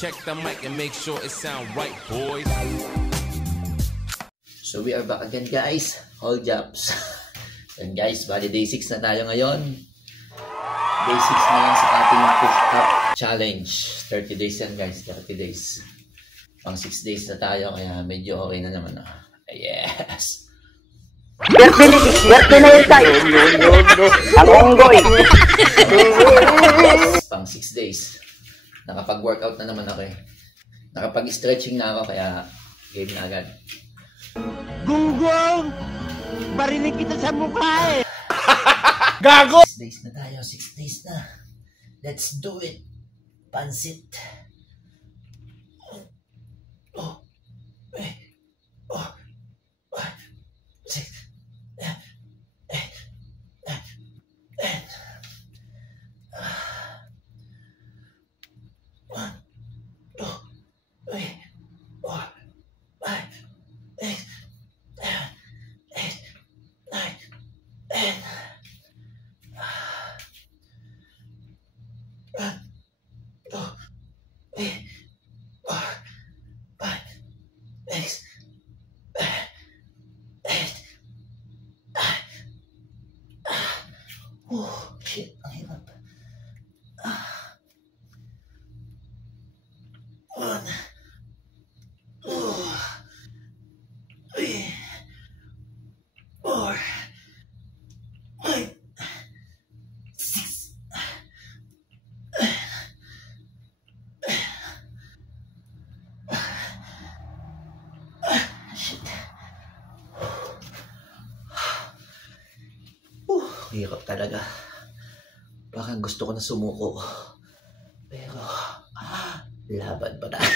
Check the mic and make sure it sound right, boys. So we are back again, guys. Hold jobs. And guys, bali day 6 na tayo ngayon. Day 6 na lang sa ating push-up challenge. 30 days yan, guys. 30 days. Pang 6 days na tayo, kaya medyo okay na naman. Yes! Birthday na yun tayo. Ang onggoy. Pang 6 days. Nakapag-workout na naman ako eh. Nakapag-stretching na ako, kaya game na agad. Gunggong! Barinig kita sa mukha eh! Gago! 6 days na tayo, 6 days na. Let's do it. Pansit. Oh. Oh. 6. 1, 2, 3, 4, 5, 6, 7, 8, 9, 10. 1, 2, 3, 4, 5, 6, 7, 8. Oh, shit. Ang hirap. 1, 2, 3, 4, 5, 6. Shit. Hirap talaga. Baka gusto ko na sumuko. Pero, laban pa tayo.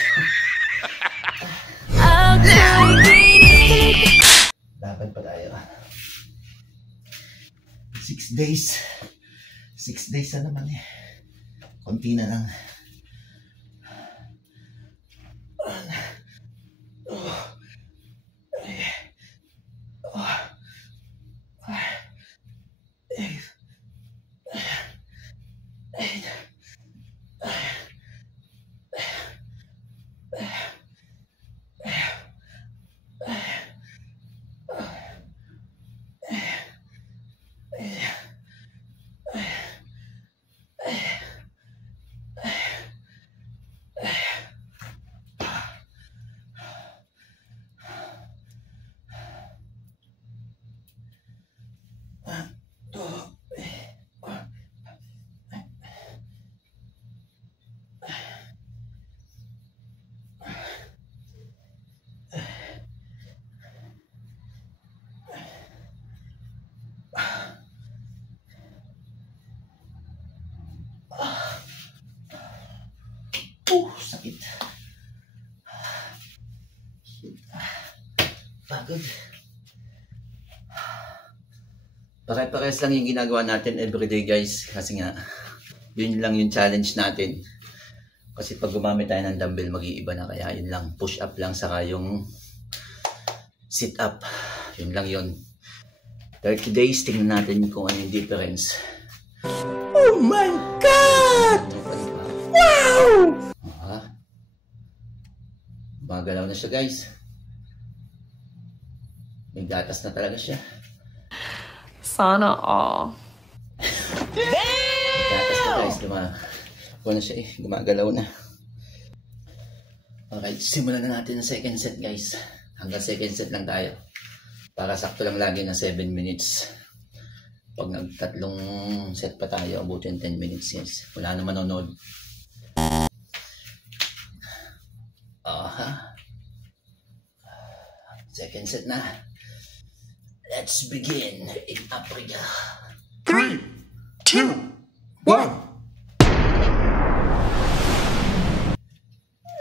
Laban pa tayo. 6 days. 6 days na naman eh. Konti na lang. 1, 2, 3, 4, 5, 6, 8. Sakit. Pagod. Pare-pares lang yung ginagawa natin everyday, guys. Kasi nga, yun lang yung challenge natin. Kasi pag gumamit tayo ng dumbbell, mag-iiba na. Kaya yun lang, push up lang, saka yung sit up. Yun lang yun. 30 days, tingnan natin kung ano yung difference. Oh my God! Wow! Magalaw na siya, guys. May gatas na talaga siya. Sana all. May gatas na, guys. Gumagalaw na siya eh. Gumagalaw na. Alright, simulan na natin ang second set, guys. Hanggang second set lang tayo. Para sakto lang lagi na 7 minutes. Pag nagtatlong set pa tayo, abutin 10 minutes, guys. Wala na manonood. Second set na. Let's begin in Africa. 3, 2, 1.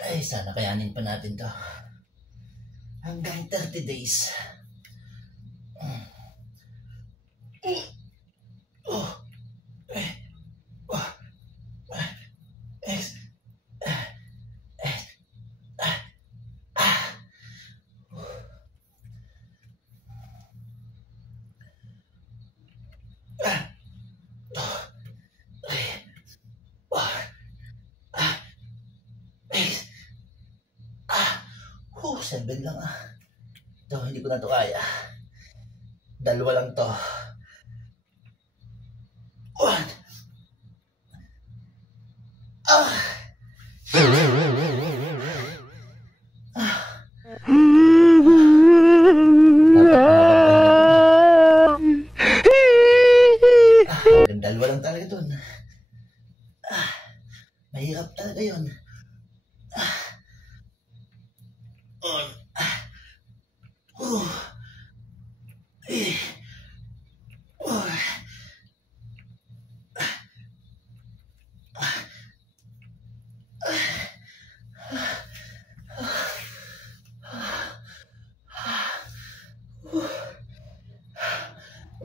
Ay, sana kayanin pa natin to. Hanggang 30 days. Hey. 7 lang Ito, hindi ko na to kaya. 2 lang to. 2 lang talaga dun. Mahirap talaga yun.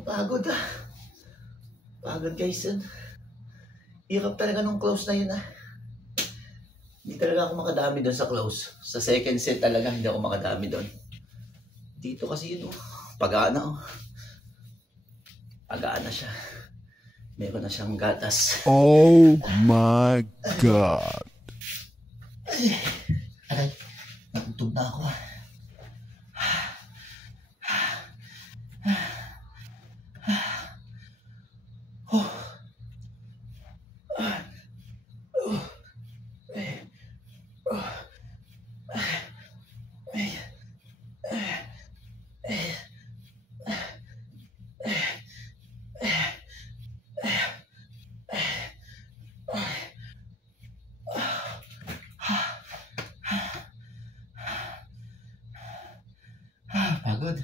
Pagod Pagod guys yun. Hirap talaga nung close na yun Hindi talaga ako makadami doon sa close. Sa second set talaga hindi ako makadami doon. Dito kasi yun pag-aana Pag-aana siya. Meron na siyang gatas. Oh my God. Aray, natutog na ako pagod.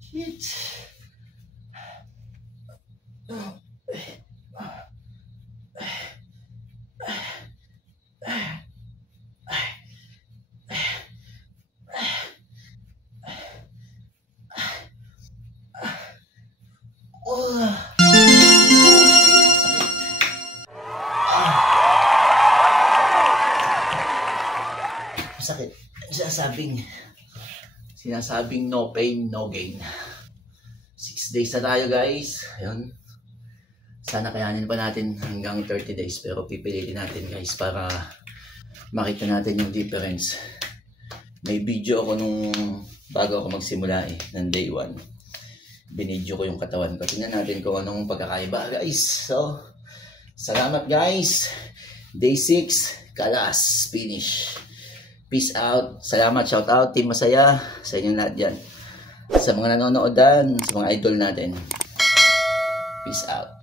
Shit. Masakit. Sinasabing no pain, no gain. 6 days na tayo guys. Ayun. Sana kayanin pa natin hanggang 30 days. Pero pipilitin natin guys para makita natin yung difference. May video ako nung bago ako magsimula ng day 1. Binidyo ko yung katawan ko. Tingnan natin kung anong pagkakaiba guys. So, salamat guys. Day 6, kalas, finish. Peace out. Salamat, shout out, Team Masaya sa inyong lahat yan. Sa mga nanonood sa mga idol natin. Peace out.